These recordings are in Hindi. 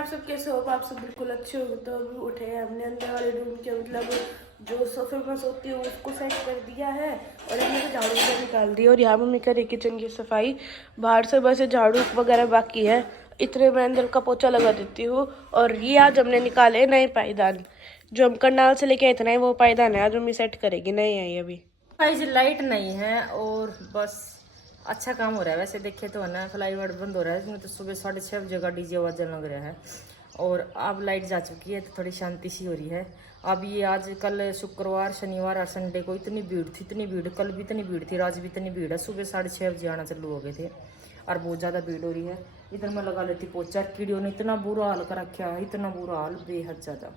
आप सब कैसे हो? आप सब बिल्कुल अच्छे हो। तो अभी उठे हैं, हमने अंदर वाले रूम के मतलब जो सोफे पर सोती हूँ उसको सेट कर दिया है और हमने तो झाड़ू वगैरह निकाल दी और यहाँ मम्मी करे किचन की सफाई। बाहर से बस झाड़ू वगैरह बाकी है, इतने में अंदर का पोछा लगा देती हूँ। और ये आज हमने निकाले नए पायदान, जो हम करनाल से लेके इतना है वो पायदान है, आज मम्मी सेट करेगी, नहीं है ये अभी। लाइट नहीं है और बस अच्छा काम हो रहा है। वैसे देखे तो है ना, फ्लाईओवर बंद हो रहा है, इसमें तो सुबह 6:30 बजे का डीजे आवाज लग रहा है और अब लाइट जा चुकी है तो थोड़ी शांति सी हो रही है। अब ये आज कल शुक्रवार शनिवार और संडे को इतनी भीड़ थी, इतनी भीड़, कल भी इतनी भीड़ थी, आज भी इतनी भीड़ है। सुबह 6:30 बजे आना चालू हो गए थे और बहुत ज़्यादा भीड़ हो रही है। इधर मैं लगा लेती पोचा, कीड़ियों ने इतना बुरा हाल कर रखा है, इतना बुरा हाल बेहद ज़्यादा।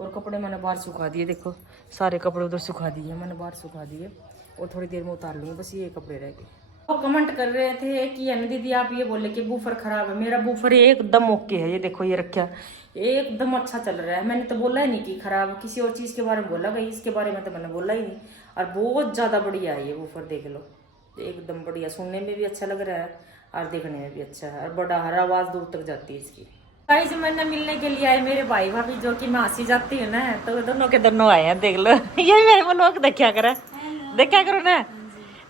और कपड़े मैंने बाहर सुखा दिए, देखो सारे कपड़े उधर सुखा दिए मैंने, बाहर सुखा दिए और थोड़ी देर में उतार लूँगी, बस ये कपड़े रह गए। वो कमेंट कर रहे थे कि दीदी आप ये बोले कि बूफर खराब है। मेरा बूफर एकदम ओके है, ये देखो ये रखा एकदम अच्छा चल रहा है। मैंने तो बोला ही नहीं कि खराब, किसी और चीज़ के बारे में बोला गई, इसके बारे में तो मैंने बोला ही नहीं। और बहुत ज़्यादा बढ़िया है ये बूफर, देख लो एकदम बढ़िया, सुनने में भी अच्छा लग रहा है और देखने में भी अच्छा है और बड़ा हर आवाज़ दूर तक जाती है इसकी। भाई जो मैंने मिलने के लिए आए मेरे भाई भाभी, जो कि मैं हंसी जाती है ना, तो दोनों के दोनों आए हैं, देख लो ये मेरे को लोग देखा करो ना।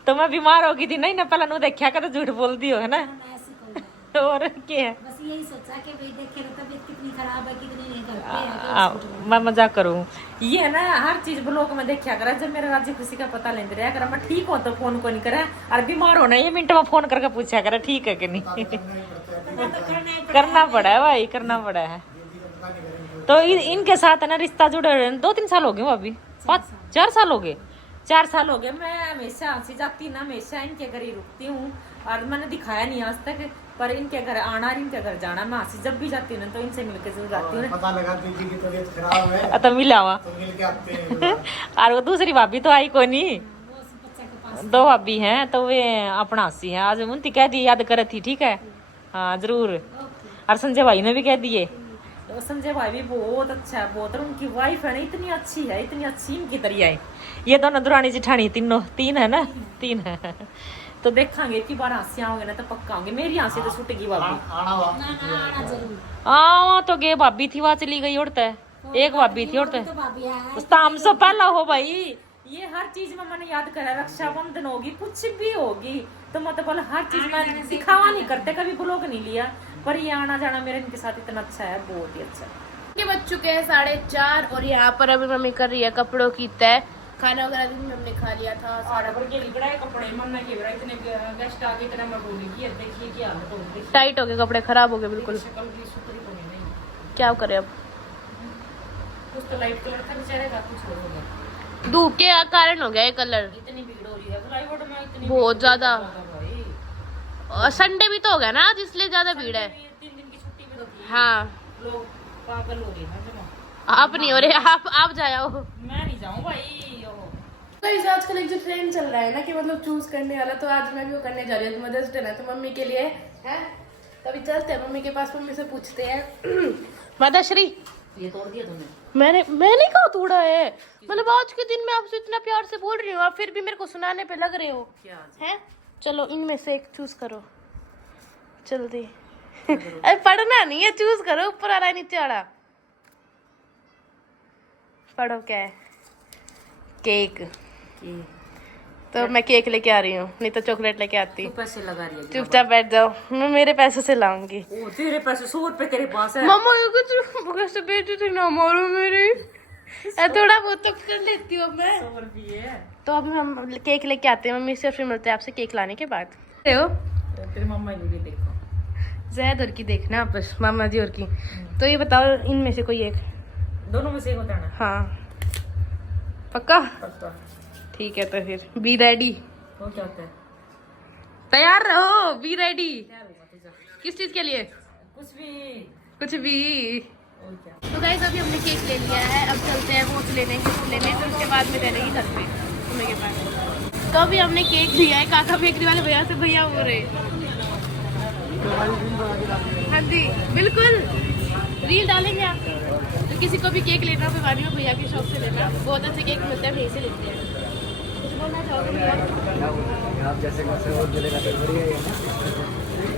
तो मैं बीमार हो गई थी नहीं ना, पहले नु देखा कर, झूठ बोल दी हो है ना। और क्या है, बस यही सोचा कि भाई देखे तो तबीयत कितनी खराब है, कितनी नहीं करते। मैं मजाक करूं, ये है ना हर चीज ब्लॉग में देखा करा, जब मेरा राजी खुशी का पता लेते रहा करा। मैं ठीक हो तो फोन को नहीं करा, और बीमार होना ये मिनट में फोन करके पूछा करा ठीक है कि नहीं। करना पड़ा है भाई, करना पड़ा है। तो इनके साथ है ना रिश्ता जुड़े हुए 2-3 साल हो गए, अभी 4 साल हो गए, 4 साल हो गए। मैं हमेशा हंसी जाती ना, हमेशा इनके घर ही रुकती हूँ और मैंने दिखाया नहीं आज तक, पर इनके घर आना और इनके घर जाना, मैं हंसी जब भी जाती हूँ ना तो इनसे मिलके जरूर जाती हूँ। पता लगा दीदी की तबीयत खराब है तो मिला हुआ तो मिल के आते हैं। और वो दूसरी भाभी तो आई कोई नहीं, 2 भाभी हैं तो वे अपना हंसी है। आज उनती कह दी याद करे थी, ठीक है हाँ जरूर। और संजय भाई ने भी कह दिए, तो संजय भाई भी बहुत अच्छा है, बहुत। और उनकी वाइफ है ना इतनी अच्छी है, इतनी अच्छी इनकी तरिया है। ये दोनों दुरानी जिठानी तीन है ना, 3 है। तो देखांगे इतनी बार हंसी आओगे ना तो पक्का होंगे। मेरी हंसी तो छूटेगी भाभी, हाँ तो गे भाभी थी वहां चली गई, उड़ता है एक भाभी थी उड़ता है हमसे पहला हो भाई। ये हर चीज में मैंने याद करा, रक्षाबंधन होगी कुछ भी होगी तो मतलब हर चीज में दिखावा नहीं करते, कभी ब्लॉग नहीं लिया, पर ये आना जाना मेरे इनके साथ इतना अच्छा है, बहुत ही अच्छा। के बज चुके हैं 4:30 और यहाँ पर अभी मम्मी कर रही है कपड़ों की तय। खाना वगैरह भी हमने खा लिया था सारा, कपड़े मम्मा के इतने गेस्ट आ गए, इतना मैं बोली कि देखिए क्या हालत हो गई, टाइट हो गए कपड़े, खराब हो गए बिल्कुल। क्या करे अब, कुछ तो लाइट कलर था बेचारे का, कुछ और हो गया, धूप के कारण हो गया ये कलर। इतनी भीड़ हो रही है फ्लाईओवर में, इतनी बहुत ज्यादा। भाई और संडे भी तो हो गया ना आज, इसलिए ज्यादा भीड़ है। 3 दिन की छुट्टी भी तो थी, हाँ लोग पागल हो रहे हैं। आप नहीं हो रहे, आप जाओ, मैं नहीं जाऊँ भाई। तो इस आजकल एक जो ट्रेंड चल रहा है ना कि मतलब चूज करने वाला, तो आज मैं भी वो करने जा रही हूँ। मदर्स डे ना तो मम्मी के लिए है, तो अभी चलते हैं मम्मी के पास, मम्मी से पूछते हैं। माताश्री ये तोड़ दिया तुमने? मैंने कहा तोड़ा है, मतलब आज के दिन मैं आपसे इतना प्यार से बोल रही हूँ, आप फिर भी मेरे को सुनाने पे लग रहे हो क्या हैं। चलो इनमें से एक चूज करो जल्दी। अरे पढ़ना नहीं है, चूज करो, ऊपर आ रहा है नीचे आ रहा, पढ़ो क्या है। केक, तो मैं केक लेके आ रही हूँ, नहीं तो चॉकलेट लेके आती। पैसे लगा रही है, चुपचाप बैठ जाओ, मैं मेरे पैसे से लाऊंगी। ओ तेरे पैसे 100 रुपए तेरे पास है? मामा ये कुछ कैसे बेचती थी ना, मारो मेरे थोड़ा बहुत तो कर लेती हूँ मैं। 100 रुपये तो अभी हम केक लेके आते हैं मम्मी से, फिर मिलते हैं आपसे केक लाने के बाद। हो तेरे मम्मा ने भी देखो, जैद और की देखना आपस, मामा जी और की। तो ये बताओ इनमें से कोई एक, दोनों में से एक होता है ना? हाँ पक्का? पक्का। ठीक है तो फिर बी रेडी, वो क्या होता है? तैयार रहो, बी रेडी। किस चीज के लिए? कुछ भी। तो गाइस अभी हमने केक ले लिया है, अब चलते हैं वो लेने, गिफ्ट लेने, फिर उसके बाद में रहेगी घर पे मम्मी के पास। तो अभी हमने केक लिया है काका बेकरी वाले भैया से, भैया हो रहे। हाँ जी बिल्कुल, रील डालेंगे आपकी। तो किसी को भी केक लेना भिवानी में भैया की शॉप से लेना, बहुत अच्छे केक मिलते हैं, वहीं से लेते हैं। कुछ बोलना चाहोगे भैया?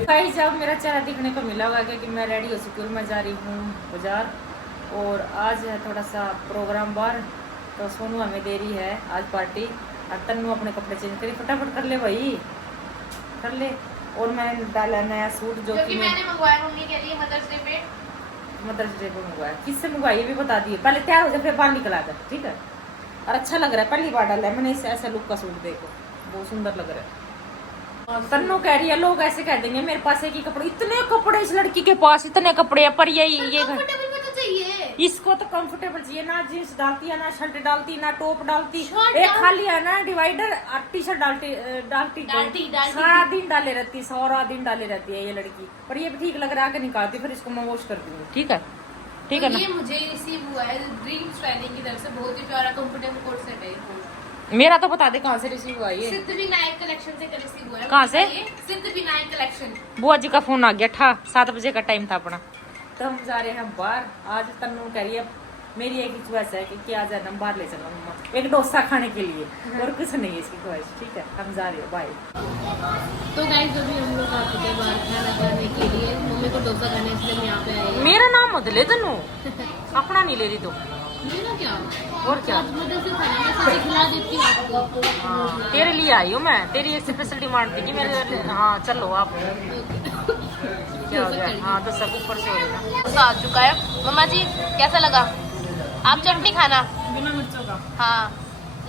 गाइस जब मेरा चेहरा दिखने को मिला होगा क्योंकि मैं रेडी हो चुकी हूँ, मैं जा रही हूँ बाजार और आज है थोड़ा सा प्रोग्राम बार, तो सोनू हमें दे रही है आज पार्टी और तन्नू अपने कपड़े चेंज करी, फटाफट कर ले भाई कर ले। और मैंने डाला नया सूट जो कि मैंने मंगवाया मम्मी के लिए मदर्स डे पे मंगवाया। किससे मंगवाया ये भी बता दिए, पहले तैयार हो जाए फिर बाहर निकला कर, ठीक है। और अच्छा लग रहा है, पहली बार डाला है मैंने इस ऐसा लुक का सूट, देखो बहुत सुंदर लग रहा है। तन्नू कह रही है लोग ऐसे कह देंगे मेरे पास एक ही कपड़े, इतने कपड़े इस लड़की के पास, इतने कपड़े है, पर ये इसको तो कंफर्टेबल चाहिए ना, जींस डालती है ना शर्ट डालती ना टॉप डालती, एक खाली है ना डिवाइडर और टी शर्ट डालती सारा दिन डाले रहती, सारा दिन डाले रहती है ये लड़की। पर ये भी ठीक लग रहा है, आगे निकालती फिर इसको मैं वॉश कर दूंगी, ठीक है ठीक है ना। ये मुझे रिसीव हुआ है ड्रीम स्टाइलिंग की तरफ से, बहुत ही प्यारा कंफर्टेबल कोट सेट है। मेरा तो बता दे कहाँ से रिसीव हुआ ये? सिद्धिविनायक कलेक्शन से रिसीव हुआ है। कहाँ से? सिद्धिविनायक कलेक्शन। बुआ जी का फोन आ गया था, 7 बजे का टाइम था अपना, तो हम जा रहे हैं बाहर। आज तन्नू कह रही है मेरी एक ही ख्वाहिश है कि आज है ना बाहर ले चलो मम्मा एक डोसा खाने के लिए, और कुछ नहीं है इसकी ख्वाहिश, ठीक है हम जा रहे हैं बाय। तो गाइस अभी हम लोग आ चुके हैं बाहर खाना खाने के लिए, मम्मी को डोसा खाने इसलिए हम यहाँ पे आए। मेरा नाम मत ले तन्नू, अपना नहीं ले रही तो मेरा क्या और क्या, मदद से खाना मैं खिला देती हूँ आपको। हाँ, तेरे लिए आई हूँ मैं, तेरी एक स्पेशल डिमांड थी कि मेरे, हाँ चलो आप क्या हो गया, हाँ तो सब ऊपर से हो गया। डोसा आ चुका है। मम्मा जी कैसा लगा? आप चटनी खाना बिना मिर्चों का। हाँ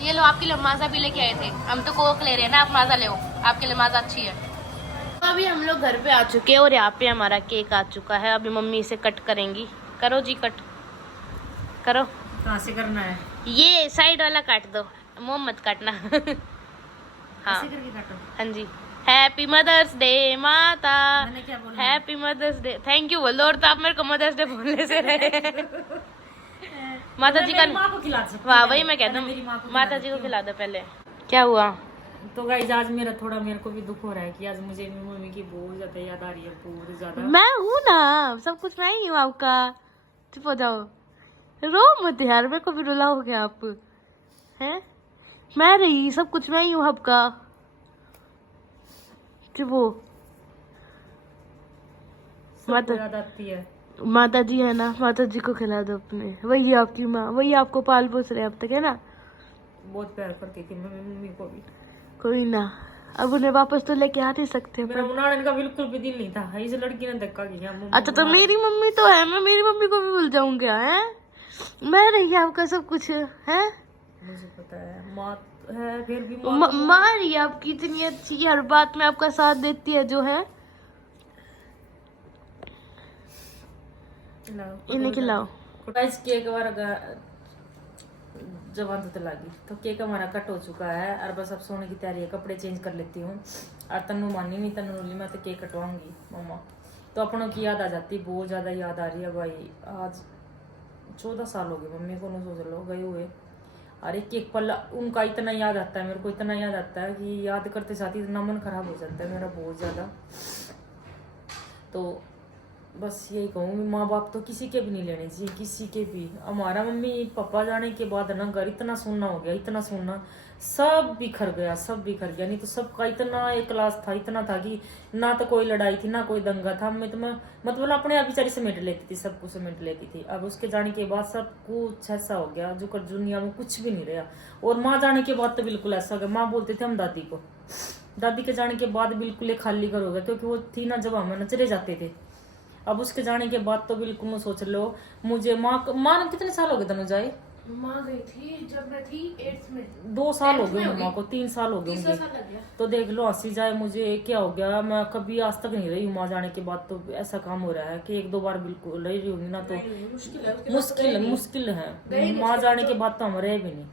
ये लो आपके लिए माजा भी लेके आए थे, हम तो कोक ले रहे हैं ना, आप माजा ले, आपके लिए माजा अच्छी है। अभी हम लोग घर पे आ चुके हैं और यहाँ पे हमारा केक आ चुका है, अभी मम्मी इसे कट करेंगी। करो जी कट करो। कहाँ से करना है? ये साइड वाला काट दो, मुंह मत काटना। हाँ ऐसे करके काटो। हाँ जी। हैप्पी मदर्स डे माता, मैंने क्या बोला? Happy mother's day, thank you बोलो, और तो आप मेरे को मदर्स डे बोलने से रहे। माता जी का माँ को खिला सकती वाह हूँ। वही मैं कहता मेरी माँ हूँ, को माता जी को खिला दो पहले। क्या हुआ? तो गाइस आज मेरा थोड़ा मेरे को भी दुख हो रहा है कि आज मुझे मेरी मम्मी की बहुत ज्यादा याद आ रही है, बहुत ज्यादा। मैं हूँ ना, सब कुछ मैं ही हूँ आपका, चुप हो जाओ, रो मत यार, मेरे को भी रुलाओगे आप हैं? मैं रही, सब कुछ मैं ही हूँ आपका, चुप हो। सबको याद आती है। माता जी है ना, माता जी को खिला दो अपने, वही आपकी माँ, वही आपको पाल पोस रहे अब तक है ना। बहुत प्यार करती थी मैं मम्मी को भी। कोई ना, अब उन्हें वापस तो लेके आ नहीं सकते। मेरा उनाड़ने का बिल्कुल भी दिल नहीं था, इस लड़की ने धक्का किया। अच्छा तो मेरी मम्मी तो है, मैं मेरी मम्मी को भी भूल जाऊँ क्या है? मैं रही आपका सब कुछ है, मुझे पता है माँ है, फिर भी माँ रही आपकी इतनी अच्छी, हर बात में आपका साथ देती है जो है। इन्हें खिलाओ। केक हमारा जवान तो लगी, तो केक हमारा कट हो चुका है और बस अब सोने की तैयारी है, कपड़े चेंज कर लेती हूँ। और तन्नू मानी नहीं, तन्नू बोली मैं तो केक कटवाऊंगी मम्मा, तो अपनों की याद आ जाती, बहुत ज़्यादा याद आ रही है भाई। आज 14 साल हो गए मम्मी को, सोच लो गए हुए, और एक पल उनका इतना याद आता है, मेरे को इतना याद आता है कि याद करते साथ ही इतना मन खराब हो जाता है मेरा बहुत ज़्यादा। तो बस यही कहूँ, माँ बाप तो किसी के भी नहीं लेने चाहिए, किसी के भी। हमारा मम्मी पापा जाने के बाद ना घर इतना सुनना हो गया, इतना सुनना, सब बिखर गया, सब बिखर गया। नहीं तो सबका इतना एक क्लास था, इतना था कि ना तो कोई लड़ाई थी ना कोई दंगा था। मैं तो मतलब अपने आप बेचारी समेट लेती थी, सब कुछ समेट लेती थी। अब उसके जाने के बाद सब कुछ ऐसा हो गया जो कर दुनिया में कुछ भी नहीं रहा। और माँ जाने के बाद तो बिल्कुल ऐसा हो गया, माँ बोलते थे हम दादी को, दादी के जाने के बाद बिल्कुल एक खाली घर हो गया, क्योंकि वो थी ना जब हम चले जाते थे। अब उसके जाने के बाद तो बिल्कुल सोच लो, मुझे माँ ने कितने साल हो गए तनु जाए? माँ गई थी जब मैं थी 8th में, 2 साल हो गए माँ को, 3 साल हो गए होंगे। तो देख लो हंसी जाए मुझे क्या हो गया, मैं कभी आज तक नहीं रही हूँ माँ जाने के बाद। तो ऐसा काम हो रहा है कि 1-2 बार बिल्कुल रही होंगी ना, तो मुश्किल है। माँ जाने के बाद तो हम रहे भी नहीं।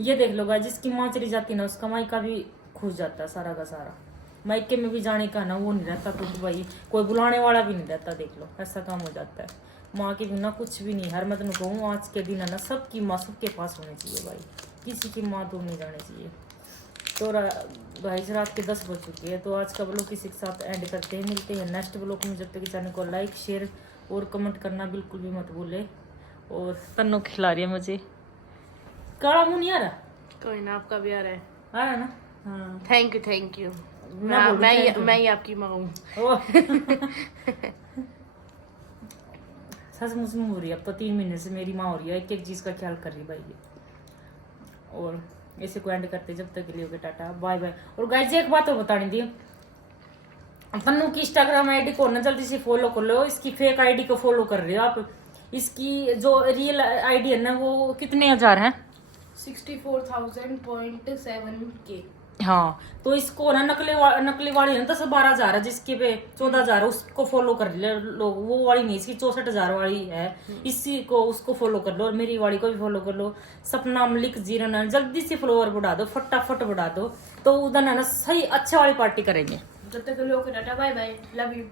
ये देख लो जिसकी माँ चली जाती ना, उसका माई का भी खुश जाता है सारा का सारा। मायके में भी जाने का ना वो नहीं रहता, क्योंकि भाई कोई बुलाने वाला भी नहीं रहता। देख लो ऐसा काम हो जाता है। माँ के बिना कुछ भी नहीं। हर मैं तुम कहूँ आज के दिन है ना, सबकी माँ सबके पास होनी चाहिए भाई, किसी की माँ दूर नहीं जानी चाहिए। तो भाई रात के 10 बज चुके हैं, तो आज का ब्लॉग किसी के साथ एंड करते हैं। मिलते हैं नेक्स्ट ब्लॉग में, जब तक चैनल को लाइक शेयर और कमेंट करना बिल्कुल भी मत भूले। और तन्नू खिला रही है मुझे, काला मुँह नहीं आ रहा, कोई ना आपका भी आ रहा है आ रहा ना। हाँ थैंक यू मैं ही आपकी माँ हूँ। सचमुच में हो रही है, अब तो 3 महीने से मेरी माँ हो रही है, एक एक चीज का ख्याल कर रही है भाई ये। और ऐसे को एंड करते जब तक के लिए, ओके टाटा बाय बाय। और गाइस एक बात और बतानी थी, तन्नू की इंस्टाग्राम आईडी को ना जल्दी से फॉलो कर लो, इसकी फेक आईडी को फॉलो कर रहे हो आप। इसकी जो रियल आईडी है ना वो कितने हजार है, 64,000.7K। हाँ तो इसको ना नकली वाली है ना 10-12 हजार है, जिसके पे 14 हजार उसको फॉलो कर ले लोग, वो वाली नहीं, इसकी 64 हजार वाली है, इसी को उसको फॉलो कर लो, और मेरी वाली को भी फॉलो कर लो, सपना मलिक 09। जल्दी से फॉलोवर बढ़ा दो, फटाफट बढ़ा दो, तो उधर ना सही अच्छा वाली पार्टी करेंगे। जब तक के लिए okay tata bye bye, love you.